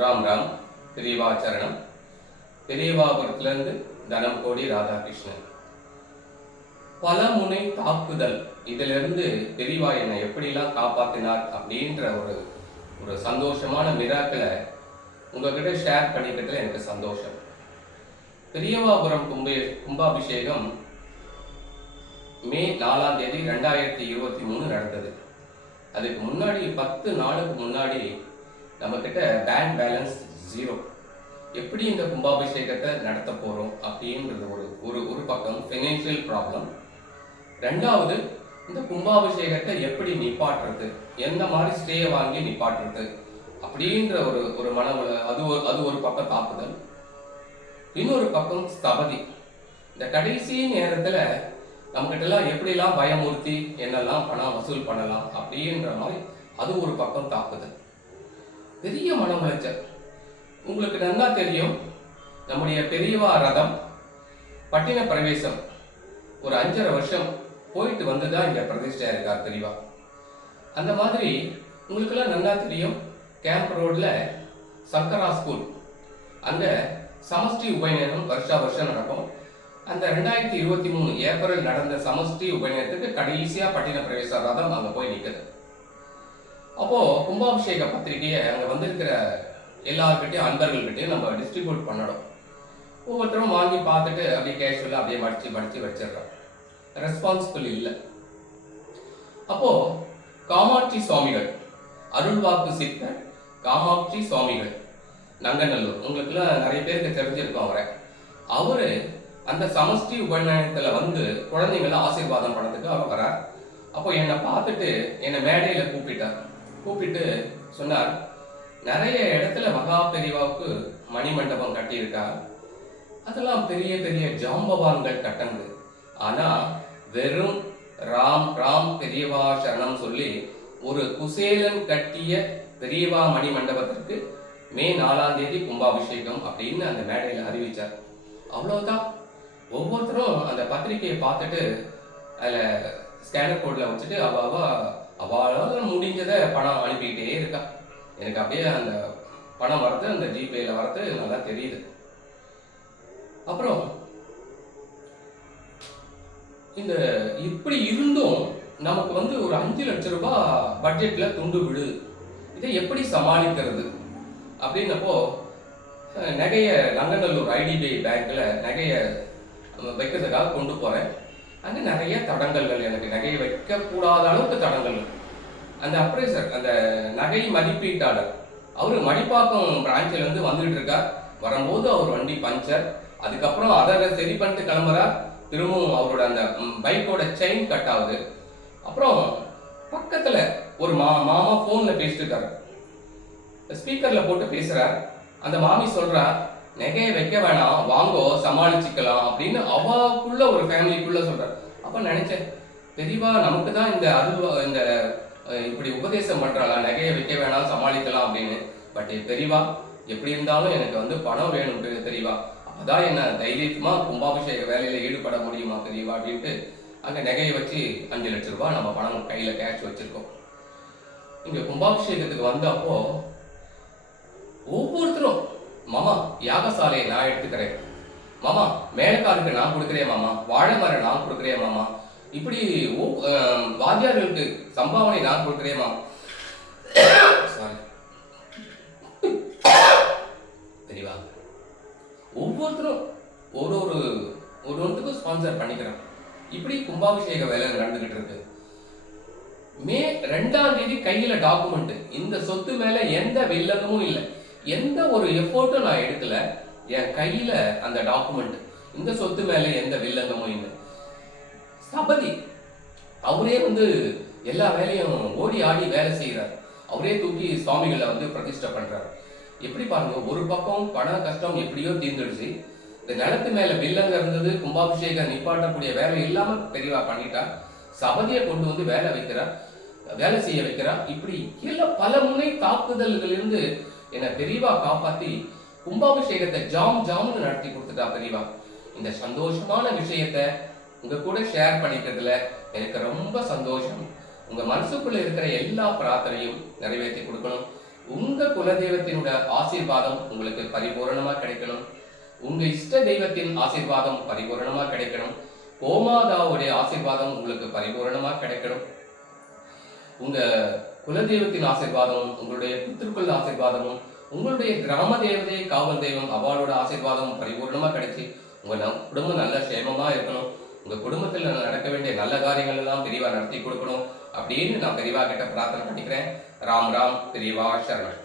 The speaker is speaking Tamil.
ராம் ராம். பெரியவா சரணம். பெரியவாபுரத்திலிருந்து தனம் கோடி ராதாகிருஷ்ணன். பல முனை தாக்குதல், இதிலிருந்து பெரியவா என்னை எப்படிலாம் காப்பாத்தினார் அப்படின்ற ஒரு ஒரு சந்தோஷமான மிராக்களை உங்ககிட்ட ஷேர் பண்ணிக்கிறதுல எனக்கு சந்தோஷம். பெரியவாபுரம் கும்பாபிஷேகம் மே 4ஆம் தேதி 2023 நடந்தது. அதுக்கு முன்னாடி 10 நாளுக்கு முன்னாடி நம்ம கிட்ட பேங்க் பேலன்ஸ் 0. எப்படி இந்த கும்பாபிஷேகத்தை நடத்த போறோம் அப்படின்றது ஒரு பக்கம் ஃபைனான்சியல் ப்ராப்ளம். ரெண்டாவது, இந்த கும்பாபிஷேகத்தை எப்படி நிப்பாட்டுறது, எந்த மாதிரி ஸ்டேயை வாங்கி நிப்பாட்டுறது அப்படின்ற ஒரு மனவள அது ஒரு பக்கம் தாக்குதல். இன்னொரு பக்கம் ஸ்தபதி. இந்த கடைசி நேரத்துல நம்மகிட்ட எல்லாம் எப்படிலாம் பயமுறுத்தி என்னெல்லாம் பணம் வசூல் பண்ணலாம் அப்படின்ற மாதிரி அது ஒரு பக்கம் தாக்குதல். பெரிய மன உளைச்சல். உங்களுக்கு நல்லா தெரியும், நம்முடைய பெரியவா ரதம் பட்டின பிரவேசம் ஒரு 5.5 வருஷம் போயிட்டு வந்துதான் இங்க பிரதிஷ்டையா இருக்கார் பெரியவா. அந்த மாதிரி உங்களுக்கெல்லாம் நல்லா தெரியும், கேம்ப் ரோட்ல சங்கரா ஸ்கூல் அங்க சமஷ்டி உபநயனம் வருஷம் நடக்கும். அந்த 2023 ஏப்ரல் நடந்த சமஷ்டி உபநயனத்துக்கு கடைசியா பட்டின பிரவேச ரதம் அங்க போய் நிற்குது. அப்போ கும்பாபிஷேக பத்திரிகையை அங்க வந்திருக்கிற எல்லார்கிட்டையும் அன்பர்கள்கிட்டையும் நம்ம டிஸ்ட்ரிபியூட் பண்ணணும். ஒவ்வொருத்தரும் வாங்கி பார்த்துட்டு அப்படியே கேஷுவலா அப்படியே மடிச்சு வச்சிடறோம். ரெஸ்பான்சிபிள் இல்லை. அப்போ காமாட்சி சுவாமிகள், அருள்வாக்கு சித்தர் காமாட்சி சுவாமிகள் நங்கநல்லூர், உங்களுக்குலாம் நிறைய பேருக்கு தெரிஞ்சிருக்கும் அவரு அந்த சமஷ்டி உபநயனத்துல வந்து குழந்தைங்களை ஆசீர்வாதம் பண்ணதுக்கு அவர் வரார். அப்போ என்னை பார்த்துட்டு என்னை மேடையில கூப்பிட்டு சொன்னார், நிறைய இடத்துல மகா பெரியவாவுக்கு மணிமண்டபம் கட்டியிருக்கா, அதெல்லாம் பெரிய பெரிய ஜாம்பவான்கள் கட்டணது. ஆனா வெறும் ராம் ராம் பெரியவா சரணம் சொல்லி ஒரு குசேலன் கட்டிய பெரியவா மணி மண்டபத்திற்கு மே 4ஆம் தேதி கும்பாபிஷேகம் அப்படின்னு அந்த மேடையில் அறிவிச்சார். அவ்வளவுதான். ஒவ்வொருத்தரும் அந்த பத்திரிகையை பார்த்துட்டு அதில் ஸ்கேனர் கோட்ல வச்சுட்டு அவளால முடிஞ்சதை பணம் அனுப்பிக்கிட்டே இருக்கா. எனக்கு அப்படியே அந்த பணம் வரது, அந்த ஜிபேல வரது நல்லா தெரியுது. அப்புறம் இந்த இப்படி இருந்தும் நமக்கு வந்து ஒரு 5 லட்சம் ரூபாய் பட்ஜெட்ல துண்டு விடுது. இதை எப்படி சமாளிக்கிறது அப்படின்னப்போ நகைய நங்கநல்லூர் ஐடிபிஐ பேங்க்ல நகைய வைக்கிறதுக்காக கொண்டு போறேன். அங்க நிறைய தடங்கல்கள், எனக்கு நகையை வைக்க கூடாத அளவுக்கு தடங்கல்கள். அந்த அப்ரைசர், அந்த நகை மதிப்பீட்டாளர், அவரு மடிப்பாக்கம் பிரான்ச்ல இருந்து வந்துட்டு இருக்கார். வரும்போது அவர் வண்டி பஞ்சர். அதுக்கப்புறம் அதை சரி பண்ணிட்டு கிளம்புறார். திரும்பவும் அவரோட அந்த பைக்கோட செயின் கட் ஆகுது. அப்புறம் பக்கத்துல ஒரு மாமா போன்ல பேசிட்டு இருக்காரு, ஸ்பீக்கர்ல போட்டு பேசுறார். அந்த மாமி சொல்றா, நகையை வைக்க வேணாம், வாங்கோ சமாளிச்சுக்கலாம் அப்படின்னு அவாக்குள்ள ஒரு ஃபேமிலிக்குள்ள சொல்றார். அப்ப நினைச்சேன், பெரியவா நமக்கு தான் இந்த இப்படி உபதேசம் பண்றாளா, நகையை வைக்க வேணாம் சமாளிக்கலாம் அப்படின்னு. பட் பெரியவா எப்படி இருந்தாலும் எனக்கு வந்து பணம் வேணும் பெரியவா, அப்பதான் என்ன தைரியமா கும்பாபிஷேக வேலையில ஈடுபட முடியுமா பெரியவா அப்படின்ட்டு அங்க நகையை வச்சு 5 லட்சம் ரூபாய் நம்ம பணம் கையில கேஷ் வச்சிருக்கோம். இங்க கும்பாபிஷேகத்துக்கு வந்தப்போ ஒவ்வொருத்தரும், மாமா யாகசாலையை நான் எடுத்துக்கிறேன், மாமா மேலக்காருக்கு நான் கொடுக்குறேன், மாமா வாழை மரம் நான் கொடுக்குறேன், மாமா இப்படி வாத்தியார்களுக்கு சம்பாவனை நான் கொடுக்குறேன், மாமா சாரி தெரியவா. ஒவ்வொருத்தரும் ஒருத்தருக்கும் ஸ்பான்சர் பண்ணிக்கிறான். இப்படி கும்பாபிஷேக வேலை நடந்துகிட்டு இருக்கு. மே 2ஆம் தேதி கையில டாக்குமெண்ட், இந்த சொத்து மேல எந்த வில்லங்கமும் இல்லை, எந்த ஒரு எஃபோர்ட்டும் நான் எடுக்கல. என் கையில அந்த டாக்குமெண்ட், இந்த சொத்து மேல எந்த வில்லங்கமும் இல்லை. ஸ்தபதி அவரே வந்து எல்லா வேலையும் ஓடி ஆடி வேலை செய்யறார். அவரே தூக்கி சுவாமிகளை வந்து பிரதிஷ்டை பண்றார். எப்படி பாருங்க, ஒரு பக்கம் பண கஷ்டம் எப்படியோ தீர்ந்துடுச்சு, இந்த நிலத்து மேல வில்லங்க இருந்தது, கும்பாபிஷேகம் நிப்பாட்டக்கூடிய வேலை இல்லாம பெரியவா பண்ணிட்டா, சபதியை கொண்டு வந்து வேலை செய்ய வைக்கிறா. இப்படி எல்லாம் பல முனை தாக்குதல்களிலிருந்து என்னை பெரியவா காப்பாத்தி கும்பாபிஷேகத்தை ஜாம்னு நடத்தி கொடுத்துட்டா பெரியவா. இந்த சந்தோஷமான விஷயத்த உங்க கூட ஷேர் பண்ணிக்கிறதுல எனக்கு ரொம்ப சந்தோஷம். உங்க மனசுக்குள்ள இருக்கிற எல்லா பிரார்த்தனையும் நிறைவேற்றி கொடுக்கணும். உங்க குலதெய்வத்தினோட ஆசீர்வாதம் உங்களுக்கு பரிபூரணமா கிடைக்கணும். உங்க இஷ்ட தெய்வத்தின் ஆசீர்வாதம் பரிபூரணமா கிடைக்கணும். கோமாதாவுடைய ஆசீர்வாதம் உங்களுக்கு பரிபூரணமா கிடைக்கணும். உங்க குலதெய்வத்தின் ஆசீர்வாதமும், உங்களுடைய பித்திருக்குள் ஆசீர்வாதமும், உங்களுடைய கிராம தேவதை, காவல் தெய்வம் அவளோட ஆசீர்வாதம் பரிபூர்ணமா கிடைச்சி உங்க குடும்பம் நல்ல சேமமா இருக்கணும். உங்க குடும்பத்தில் நடக்க வேண்டிய நல்ல காரியங்கள் எல்லாம் பெரியவா நடத்தி கொடுக்கணும் அப்படின்னு நான் பெரியவா கிட்ட பிரார்த்தனை பண்ணிக்கிறேன். ராம் ராம். பெரியவா சரணம்.